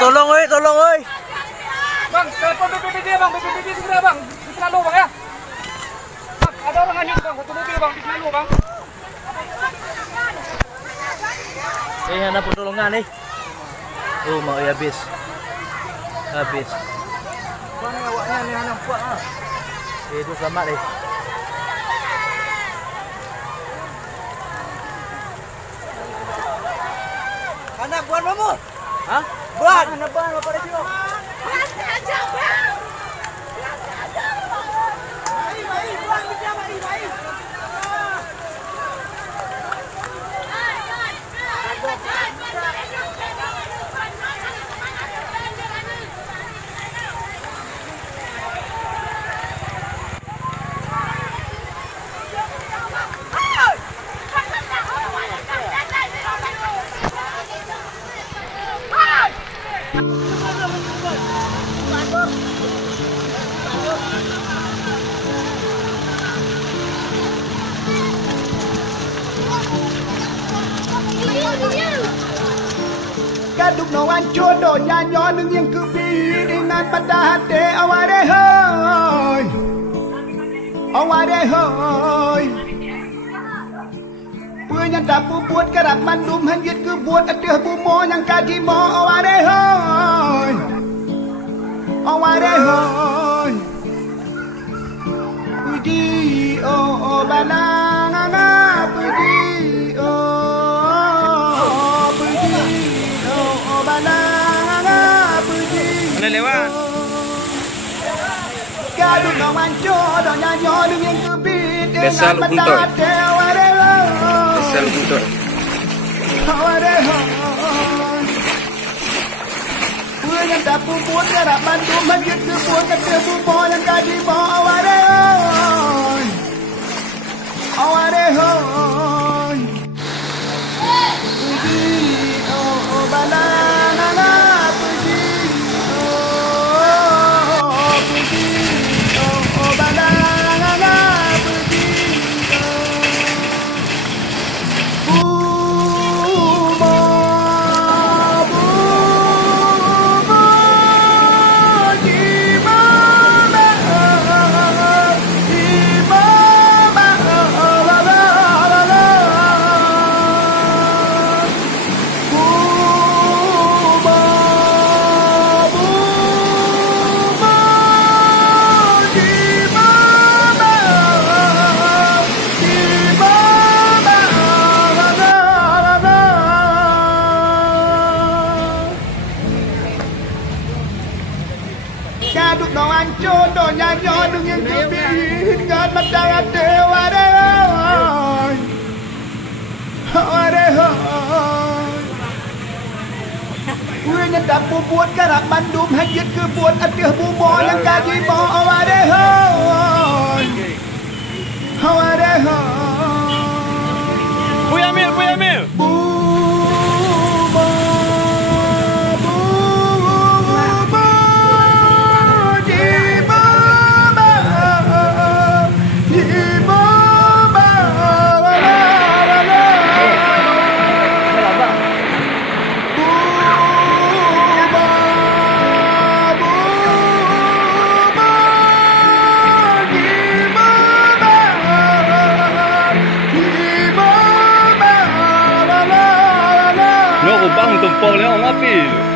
tolong oi. Bang, telepon BPBD bang, BPBD segera bang, di Selalu bang ya. Bang, ada orang hanyut bang, satu mobil bang, di Selalu bang. Hanap pertolongan nih. Oh, mau habis. Habis. Mana awaknya ni hanap kuat ah. Itu selamat deh. Anak buan mamu? Hah? Buan. Anak buan apa dia tengok? Kaduk no an chodo nya nyo nung yang kupi dengan pada hati aware hoy punya tapu buat kerap mandum hanjit ke buat ateh bumo yang kaji mo aware hoy puji oh bananga puji Mana lewat? Kaduk no manco do nyanyo dung yang kebit Desa Luk Buntut. Desa Luk Buntut. Yang tapu buat kerap bantu majid kebuat kata bumo yang kaji mo aware puji oh banana puji Kaduk no anco do nyanyo dung yang kebit ngan matang dewa punya tapu buat kerap mandum hanjit ke buat ateh bumo yang kaji mo aware Puy Amil. Lo bang tumpau le ngapi.